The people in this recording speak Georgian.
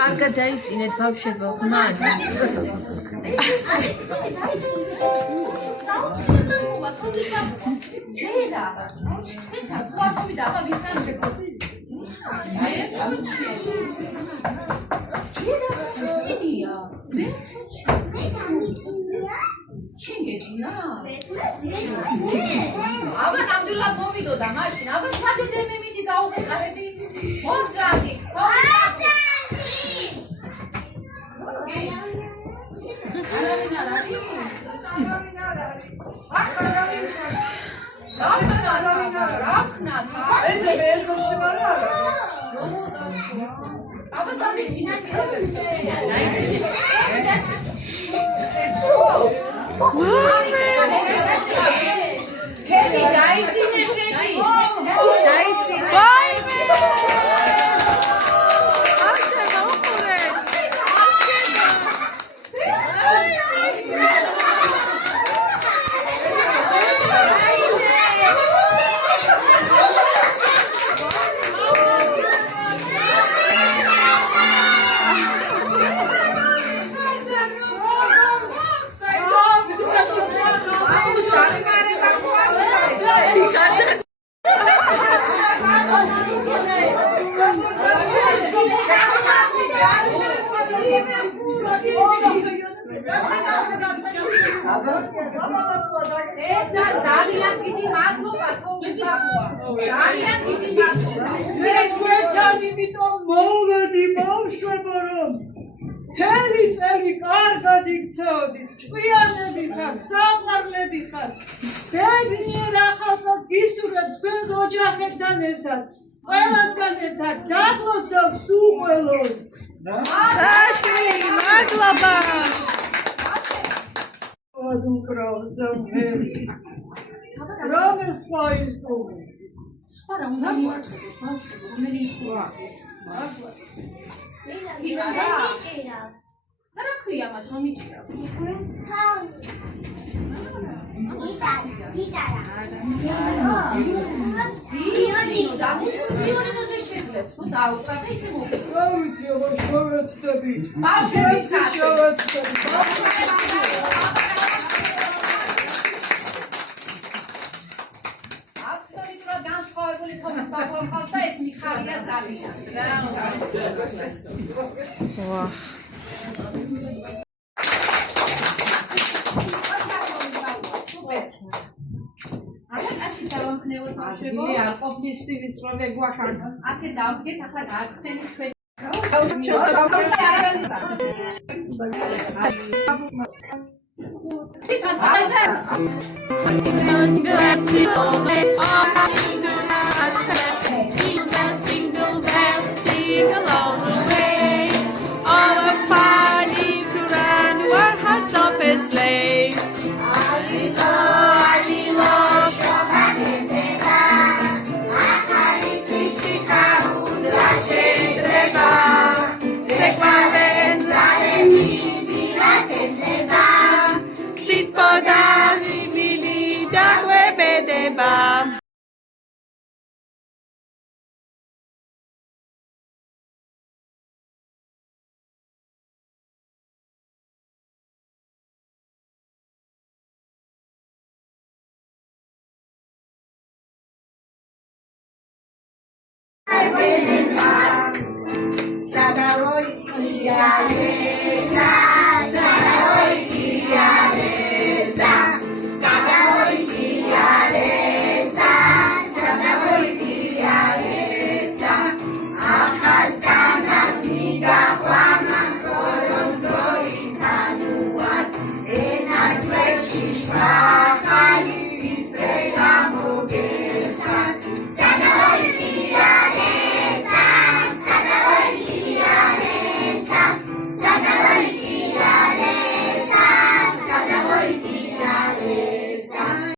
კარგად დაიწინეთ ბავშვებო, ხმად. აბა ნამდვილად მოვიდოდა მაშინ. აბა სადედე მიმიდი დაუყარები. მოძადი. Teli წელი კარგად იქცეოდით, ჭკვიანები ხართ, საყვარლები ხართ, ბედნიერ ახალწელს გისურვებთ თქვენს ოჯახებთან ერთად, ყველასთან ერთად დაგლოცავთ უყველოს. Საშვი, მადლობა. რომ ეს სხვა ინსტრუმენტი. სხვა რა უნდა მოაწყდეს ბავშვებო, რომელი ინსტრუმენტი? რა ქვია მას რომ იჭირავს? ვიოლინო და ვიოლინოზე შეძლებთ, თუ დაუყრა და ისე მოვიდა. რა ვიცი, აბა შევეცდები. ბავშვების ხარჯი. შევეცდები. აბსოლუტურად განსხვავებული თომის ბაბუა ყავს და ეს მიხარია ძალიან. ვა. აში დავამხნევოთ ბავშვებო. არ ყოფნის ვიწროდე გვაქანა. ასე დავდგეთ, ახლა გააგხსენით თქვენ. მოგე